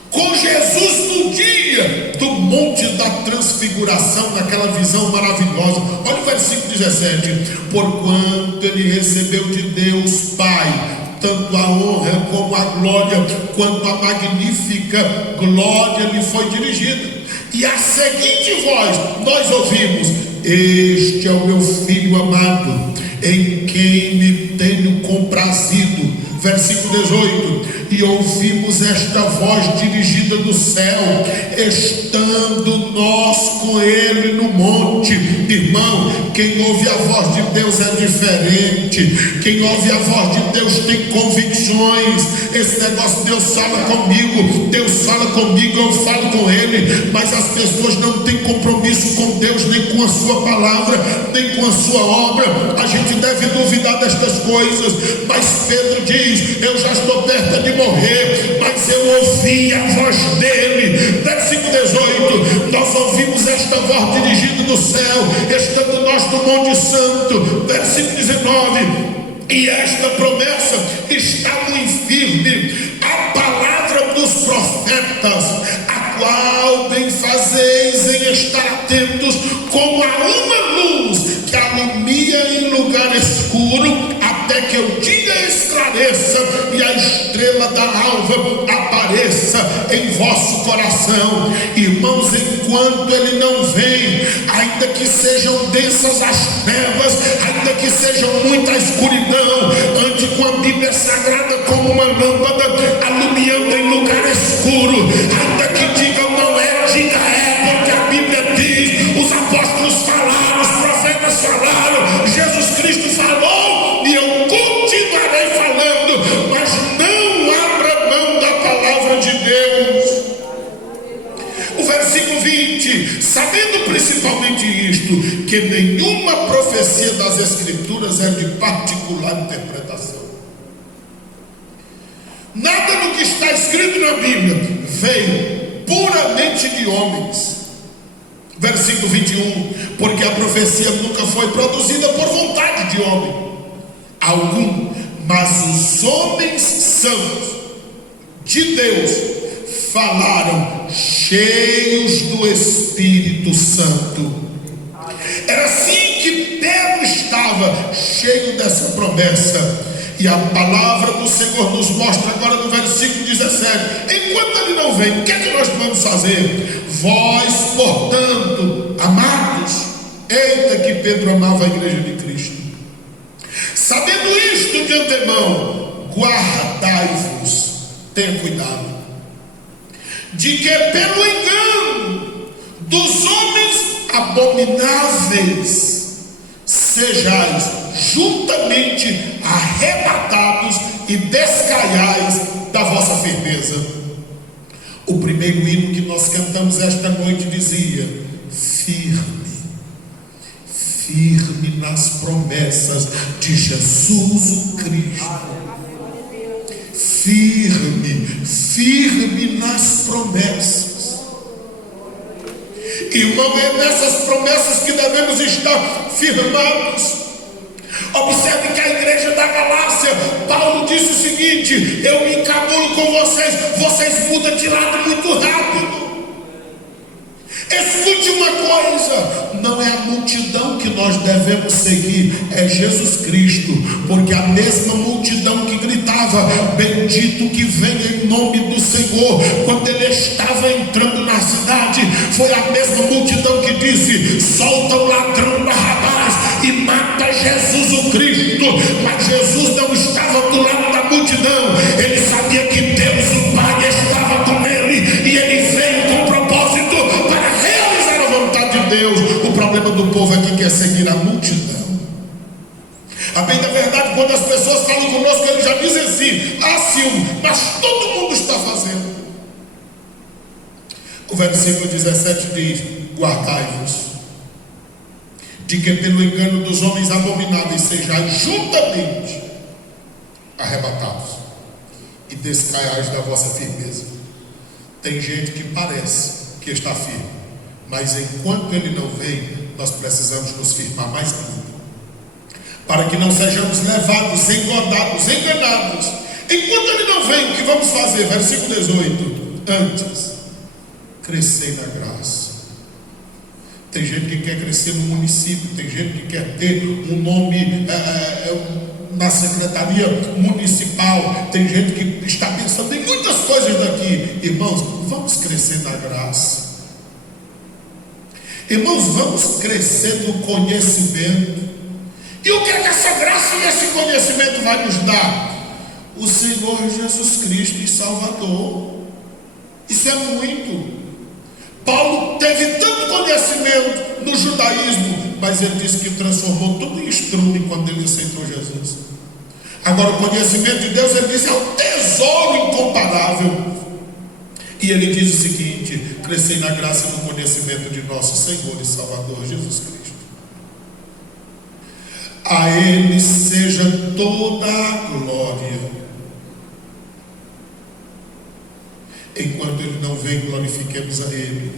com Jesus no dia do Monte da Transfiguração, naquela visão maravilhosa. Olha o versículo 17: porquanto ele recebeu de Deus Pai tanto a honra como a glória, quanto a magnífica glória lhe foi dirigida. E a seguinte voz nós ouvimos: este é o meu Filho amado, em quem me tenho comprazido. Versículo 18: e ouvimos esta voz dirigida do céu, estando nós com ele no monte. Irmão, quem ouve a voz de Deus é diferente. Quem ouve a voz de Deus tem convicções. Esse negócio, Deus fala comigo, Deus fala comigo, eu falo com ele. Mas as pessoas não têm compromisso com Deus, nem com a sua palavra, nem com a sua obra. A gente deve duvidar destas coisas. Mas Pedro diz: eu já estou perto de morrer, mas eu ouvi a voz dele. Versículo 18: nós ouvimos esta voz dirigida do céu, estando nós no Monte Santo. Versículo 19: e esta promessa está muito firme, a palavra dos profetas, a qual bem fazeis em estar atentos, como a uma luz que alumia em lugar escuro, até que o dia esclareça e a estrela da alva apareça em vosso coração. Irmãos, enquanto ele não vem, ainda que sejam densas as trevas, ainda que sejam muita escuridão, ande com a Bíblia Sagrada como uma lâmpada alumiando em lugar escuro. Ainda que digam não é, diga é, porque a Bíblia diz, os apóstolos falaram, os profetas falaram, Jesus Cristo falou, e eu continuarei falando, mas não abra mão da palavra de Deus. O versículo 20: sabendo principalmente isto, que nenhuma profecia das Escrituras é de particular interpretação. Nada do que está escrito na Bíblia veio puramente de homens. Versículo 21: porque a profecia nunca foi produzida por vontade de homem algum, mas os homens santos de Deus falaram cheios do Espírito Santo. Era assim que Pedro estava, cheio dessa promessa. E a palavra do Senhor nos mostra agora no versículo 17: enquanto ele não vem, o que é que nós vamos fazer? Vós, portanto, amados, eita que Pedro amava a igreja de Cristo, sabendo isto de antemão, guardai-vos, tenha cuidado, de que pelo engano dos homens abomináveis sejais juntamente arrebatados e descaiais da nossa firmeza. O primeiro hino que nós cantamos esta noite dizia: firme, firme nas promessas de Jesus o Cristo. Firme, firme nas promessas. Irmão, é nessas promessas que devemos estar firmados. Observe que a igreja da Galácia, Paulo disse o seguinte: eu me encabulo com vocês, vocês mudam de lado muito rápido. Escute uma coisa: não é a multidão que nós devemos seguir, é Jesus Cristo, porque a mesma multidão que gritava: bendito que vem em nome do Senhor, quando ele estava entrando na cidade, foi a mesma multidão que disse: solta o ladrão Barrabás e mata Jesus o Cristo. Mas Jesus não estava do lado da multidão, ele sabia que Deus o Pai estava com ele, e ele veio com propósito para realizar a vontade de Deus. O problema do povo é que quer seguir a multidão. A bem da verdade, quando as pessoas falam conosco, eles já dizem assim: ah, Silvio, mas todo mundo está fazendo. O versículo 17 diz: guardai-vos de que pelo engano dos homens abomináveis sejais juntamente arrebatados e descaiais da vossa firmeza. Tem gente que parece que está firme, mas enquanto ele não vem, nós precisamos nos firmar mais ainda, para que não sejamos levados, engordados, enganados. Enquanto ele não vem, o que vamos fazer? Versículo 18: antes, crescei na graça. Tem gente que quer crescer no município, tem gente que quer ter um nome na secretaria municipal, tem gente que está pensando em muitas coisas daqui. Irmãos, vamos crescer na graça. Irmãos, vamos crescer no conhecimento. E o que é que essa graça e esse conhecimento vai nos dar? O Senhor Jesus Cristo e Salvador. Isso é muito. Paulo teve tanto conhecimento no judaísmo, mas ele disse que transformou tudo em estrume quando ele aceitou Jesus. Agora, o conhecimento de Deus, ele disse, é um tesouro incomparável. E ele diz o seguinte: crescei na graça e no conhecimento de nosso Senhor e Salvador Jesus Cristo. A ele seja toda a glória. Enquanto ele não vem, glorifiquemos a ele.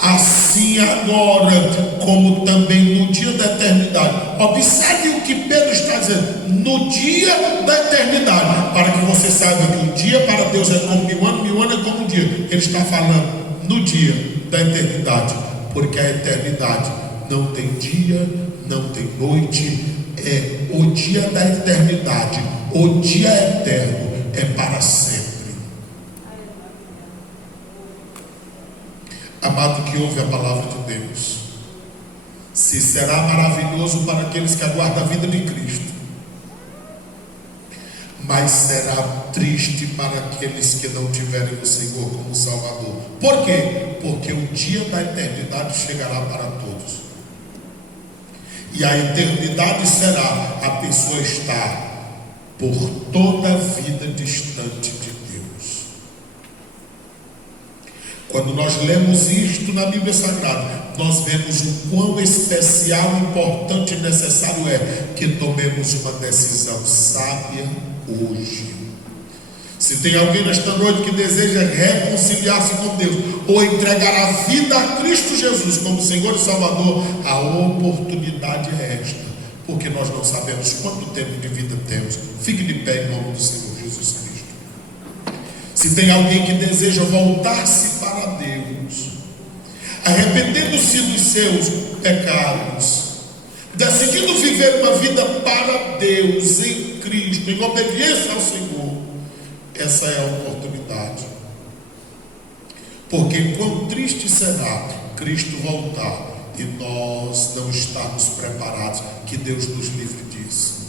Assim agora, como também no dia da eternidade. Observe o que Pedro está dizendo: no dia da eternidade, para que você saiba que um dia para Deus é como 1000 anos, 1000 anos é como um dia. Ele está falando no dia da eternidade, porque a eternidade não tem dia, não tem noite, é o dia da eternidade, o dia eterno é para sempre. Amado que ouve a palavra de Deus, se será maravilhoso para aqueles que aguardam a vida de Cristo, mas será triste para aqueles que não tiverem o Senhor como Salvador. Por quê? Porque o dia da eternidade chegará para todos, e a eternidade será a pessoa estar por toda a vida distante de Deus. Quando nós lemos isto na Bíblia Sagrada, nós vemos o quão especial, importante e necessário é que tomemos uma decisão sábia hoje. Se tem alguém nesta noite que deseja reconciliar-se com Deus, ou entregar a vida a Cristo Jesus como Senhor e Salvador, a oportunidade é esta, porque nós não sabemos quanto tempo de vida temos. Fique de pé em nome do Senhor Jesus Cristo. Se tem alguém que deseja voltar-se para Deus, arrependendo-se dos seus pecados, decidindo viver uma vida para Deus, em Cristo, em obediência ao Senhor, essa é a oportunidade. Porque quão triste será Cristo voltar e nós não estarmos preparados. Que Deus nos livre disso.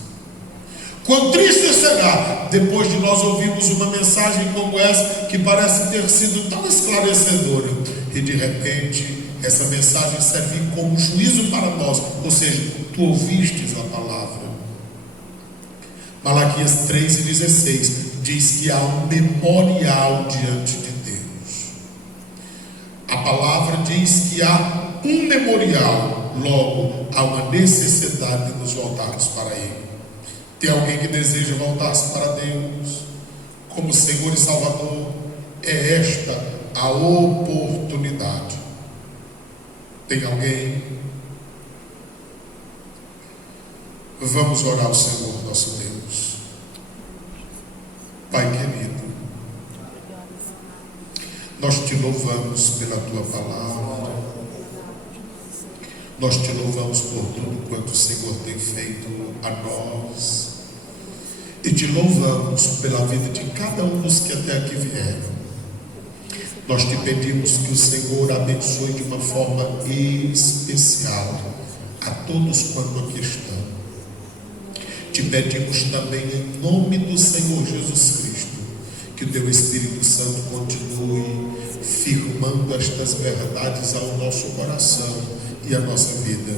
Quão triste será depois de nós ouvirmos uma mensagem como essa, que parece ter sido tão esclarecedora, e de repente essa mensagem servir como juízo para nós. Ou seja, tu ouvistes a palavra, Malaquias 3:16 diz que há um memorial diante de Deus. A palavra diz que há um memorial, logo há uma necessidade de nos voltarmos para Ele. Tem alguém que deseja voltar-se para Deus como Senhor e Salvador? É esta a oportunidade. Tem alguém? Vamos orar ao Senhor nosso Deus. Pai querido, nós te louvamos pela tua palavra, nós te louvamos por tudo quanto o Senhor tem feito a nós, e te louvamos pela vida de cada um dos que até aqui vieram. Nós te pedimos que o Senhor abençoe de uma forma especial a todos quanto aqui estão. Te pedimos também em nome do Senhor Jesus Cristo, que o teu Espírito Santo continue firmando estas verdades ao nosso coração e à nossa vida.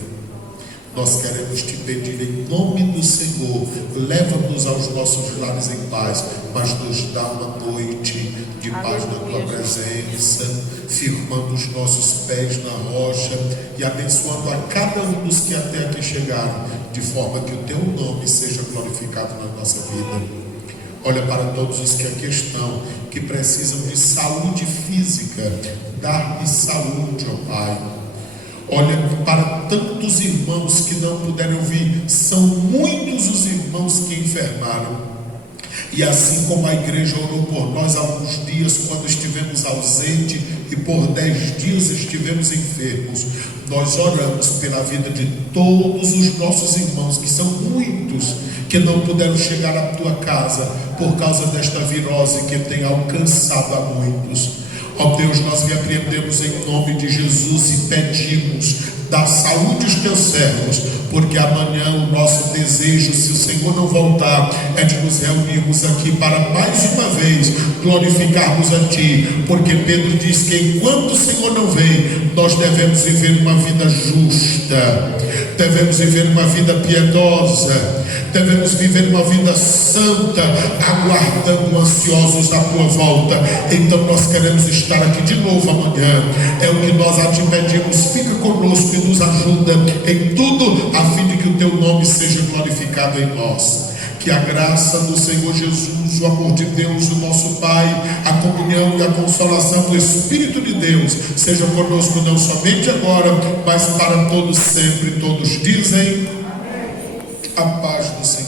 Nós queremos te pedir em nome do Senhor, leva-nos aos nossos lares em paz, mas nos dá uma noite de paz na tua presença, firmando os nossos pés na rocha e abençoando a cada um dos que até aqui chegaram, de forma que o teu nome seja glorificado na nossa vida. Olha para todos os que aqui estão, que precisam de saúde física, dá-lhes saúde, ó Pai. Olha para tantos irmãos que não puderam vir, são muitos os irmãos que enfermaram. E assim como a igreja orou por nós há alguns dias, quando estivemos ausentes, e por 10 dias estivemos enfermos, nós oramos pela vida de todos os nossos irmãos, que são muitos, que não puderam chegar à tua casa, por causa desta virose que tem alcançado a muitos. Ó Deus, nós repreendemos em nome de Jesus e pedimos, dá saúde aos teus servos, porque amanhã o nosso desejo, se o Senhor não voltar, é de nos reunirmos aqui para mais uma vez glorificarmos a Ti, porque Pedro diz que enquanto o Senhor não vem, nós devemos viver uma vida justa, devemos viver uma vida piedosa, devemos viver uma vida santa, aguardando ansiosos a tua volta. Então nós queremos estar aqui de novo amanhã, é o que nós a Ti pedimos. Fica conosco e nos ajuda em tudo, a fim de que o teu nome seja glorificado em nós. Que a graça do Senhor Jesus, o amor de Deus, o nosso Pai, a comunhão e a consolação do Espírito de Deus seja conosco não somente agora, mas para todos sempre. Todos dizem: a paz do Senhor.